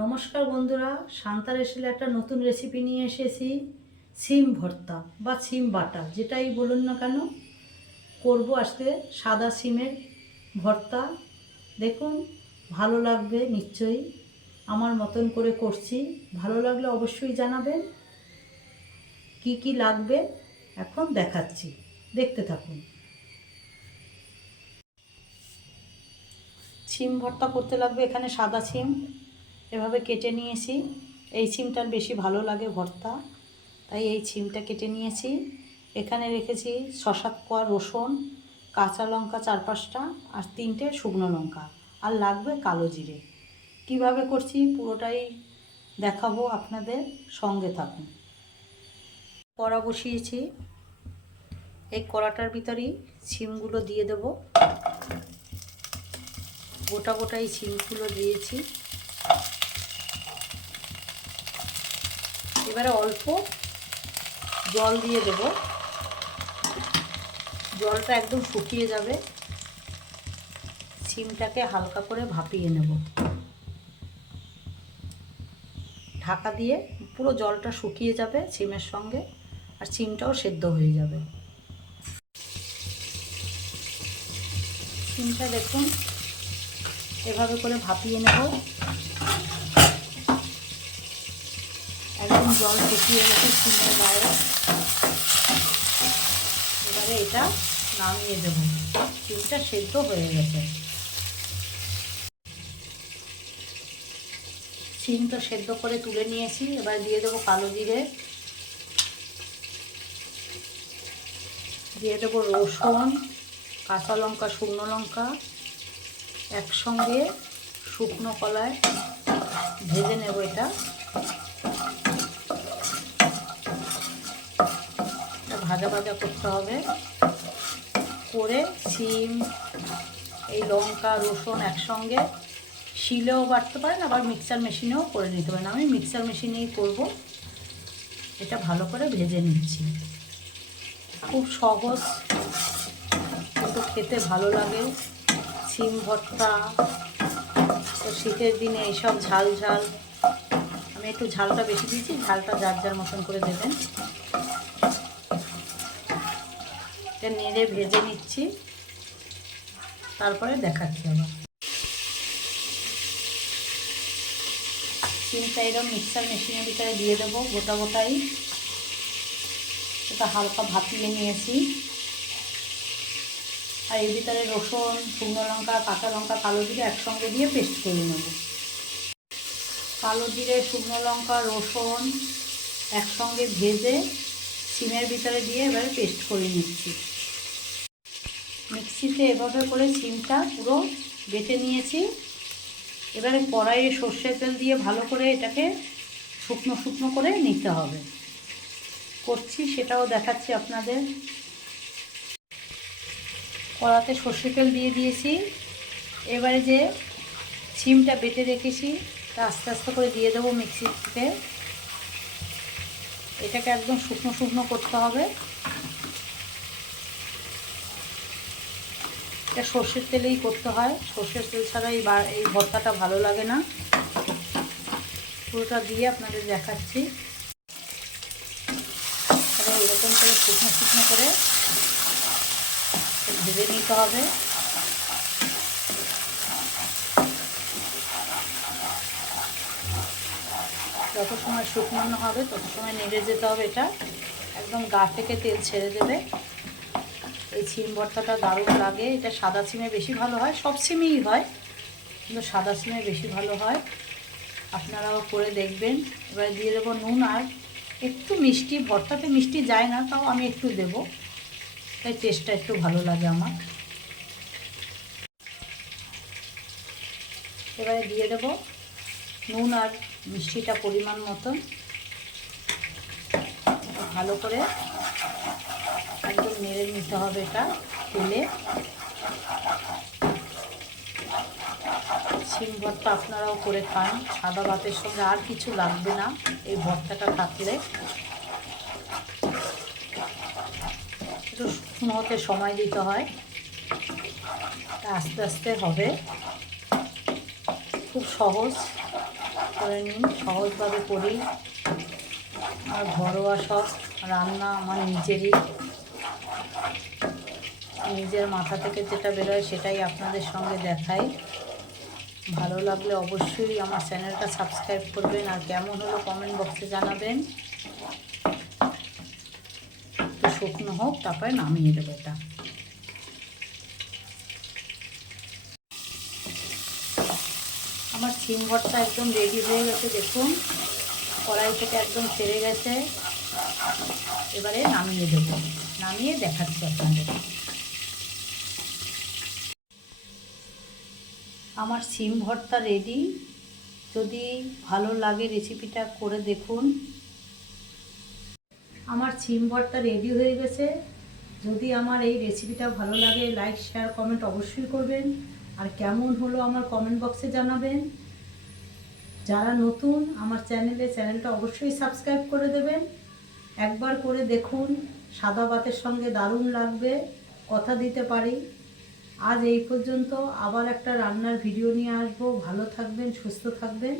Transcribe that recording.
নমস্কার বন্ধুরা শান্তার এসেলে একটা নতুন রেসিপি নিয়ে এসেছি, সিম ভর্তা বা সিম বাটা, যেটাই বলুন না কেন। করব আজকে সাদা সিমের ভর্তা। দেখুন, ভালো লাগবে নিশ্চয়ই, আমার মতন করে করছি। ভালো লাগলে অবশ্যই জানাবেন, কি কি লাগবে এখন দেখাচ্ছি। দেখতে থাকুন। সিম ভর্তা করতে লাগবে এখানে সাদা সিম। এভাবে কেটে নিয়েছি। এই সিমটার বেশি ভালো লাগে ভর্তা, তাই এই সিমটা কেটে নিয়েছি। এখানে রেখেছি সাত কোয়া, রসুন, কাঁচা লঙ্কা চার পাঁচটা আর তিনটে শুকনো লঙ্কা। আর লাগবে কালো জিরে। কীভাবে করছি পুরোটাই দেখাবো আপনাদের সঙ্গে থাকুন। কড়া বসিয়েছি। এই কড়াটার ভিতরেই সিমগুলো দিয়ে দেব। গোটা গোটা এই সিমগুলো দিয়েছি। এবারে অল্প জল দিয়ে দেব। জলটা একদম শুকিয়ে যাবে। সিমটাকে হালকা করে ভাপিয়ে নেব। ঢাকা দিয়ে পুরো জলটা শুকিয়ে যাবে সিমের সঙ্গে, আর সিমটাও সেদ্ধ হয়ে যাবে। সিমটা দেখুন, এভাবে করে ভাপিয়ে নেব একদম জল শুকিয়ে গেছে, সিমের গায়ে এবারে এটা নামিয়ে দেব। সিমটা সেদ্ধ হয়ে গেছে। সিমটা সেদ্ধ করে তুলে নিয়েছি, এবার দিয়ে দেবো কালো জিরে। দিয়ে দেবো রসুন, কাঁচা লঙ্কা, শুকনো লঙ্কা। একসঙ্গে শুকনো কলায় ভেজে নেব এটা। ভাজা ভাজা করতে হবে। করে সিম, এই লঙ্কা, রসুন একসঙ্গে শিলেও বাটতে পারেন, আবার মিক্সার মেশিনেও করে নিতে পারেন। আমি মিক্সার মেশিনেই করব। এটা ভালো করে ভেজে নিচ্ছি। খুব সহজ, কিন্তু খেতে ভালো লাগে। সিম ভর্তা, তো শীতের দিনে এইসব ঝাল ঝাল। আমি একটু ঝালটা বেশি দিয়েছি ঝালটা যার যার মতন করে দেবেন। এটা নেড়ে ভেজে নিচ্ছি। তারপরে দেখাচ্ছি আবার। সিমটা এরকম মিক্সার মেশিনের ভিতরে দিয়ে দেবো গোটা গোটাই। এটা হালকা ভাপিয়ে নিয়েছি। আর এর ভিতরে রসুন, শুকনো লঙ্কা, কাঁচা লঙ্কা, কালো জিরে একসঙ্গে দিয়ে পেস্ট করে নেব। কালো জিরে, শুকনো লঙ্কা, রসুন একসঙ্গে ভেজে, সিমের ভিতরে দিয়ে এবারে পেস্ট করে নিচ্ছি। মিক্সিতে এভাবে করে সিমটা পুরো বেটে নিয়েছি। এবারে কড়াইয়ে সর্ষের তেল দিয়ে ভালো করে এটাকে শুকনো শুকনো করে নিতে হবে। করছি, সেটাও দেখাচ্ছি আপনাদের। কড়াতে সর্ষে তেল দিয়ে দিয়েছি। এবারে যে সিমটা বেটে রেখেছি, তা আস্তে আস্তে করে দিয়ে দেবো মিক্সিতে। এটাকে একদম শুকনো শুকনো করতে হবে। এটা সর্ষের তেলেই করতে হয়। সর্ষের তেল ছাড়া এই এই ভর্তাটা ভালো লাগে না। পুরোটা দিয়ে আপনাদের দেখাচ্ছি। এরকম করে শুকনো শুকনো করে ভেজে নিতে হবে। যত সময় শুকনো হবে, তত সময় নেড়ে যেতে হবে এটা। একদম গা থেকে তেল ছেড়ে দেবে। এই সিম ভর্তাটা দারুণ লাগে। এটা সাদা সিমে বেশি ভালো হয়, সব সিমেই হয়, কিন্তু সাদা সিমে বেশি ভালো হয়। আপনারাও করে দেখবেন। এবার দিয়ে দেবো নুন আর একটু মিষ্টি, ভর্তাতে মিষ্টি যায় না, তাও আমি একটু দেব। তাই টেস্টটা একটু ভালো লাগে আমার। এবারে দিয়ে দেবো নুন আর মিষ্টিটা পরিমাণ মতন। ভালো করে একদম নেড়ে নিতে হবে এটা তেলে। সিম ভর্তা আপনারাও করে খান, সাদা ভাতের সঙ্গে আর কিছু লাগবে না, এই ভর্তাটা থাকলে। একটু শুকনো হতে সময় দিতে হয়। আস্তে আস্তে হবে। খুব সহজ করে নিন, সহজভাবে করি। আর ঘরোয়া সব রান্না আমার নিজেরই। নিজের মাথা থেকে যেটা বেরোয় সেটাই আপনাদের সঙ্গে দেখাই। ভালো লাগলে অবশ্যই আমার চ্যানেলটা সাবস্ক্রাইব করবেন আর কেমন হলো কমেন্ট বক্সে জানাবেন। একটু শুকনো হোক, তারপরে নামিয়ে দেবো এটা। আমার সিম ভর্তা একদম রেডি হয়ে গেছে, দেখুন। কড়াই থেকে একদম ছেড়ে গেছে। এবারে নামিয়ে দেবো। নামিয়ে দেখাচ্ছি আপনাদের। আমার সিম ভর্তা রেডি যদি ভালো লাগে রেসিপিটা করে দেখুন। আমার সিম ভর্তা রেডি হয়ে গেছে। যদি আমার এই রেসিপিটা ভালো লাগে লাইক শেয়ার কমেন্ট অবশ্যই করবেন। আর কেমন হলো আমার কমেন্ট বক্সে জানাবেন। যারা নতুন, আমার চ্যানেলে চ্যানেলটা অবশ্যই সাবস্ক্রাইব করে দেবেন। একবার করে দেখুন, সাদা ভাতের সঙ্গে দারুণ লাগবে। কথা দিতে পারি। আজ এই পর্যন্ত আবার একটা রান্নার ভিডিও নিয়ে আসব। ভালো থাকবেন সুস্থ থাকবেন।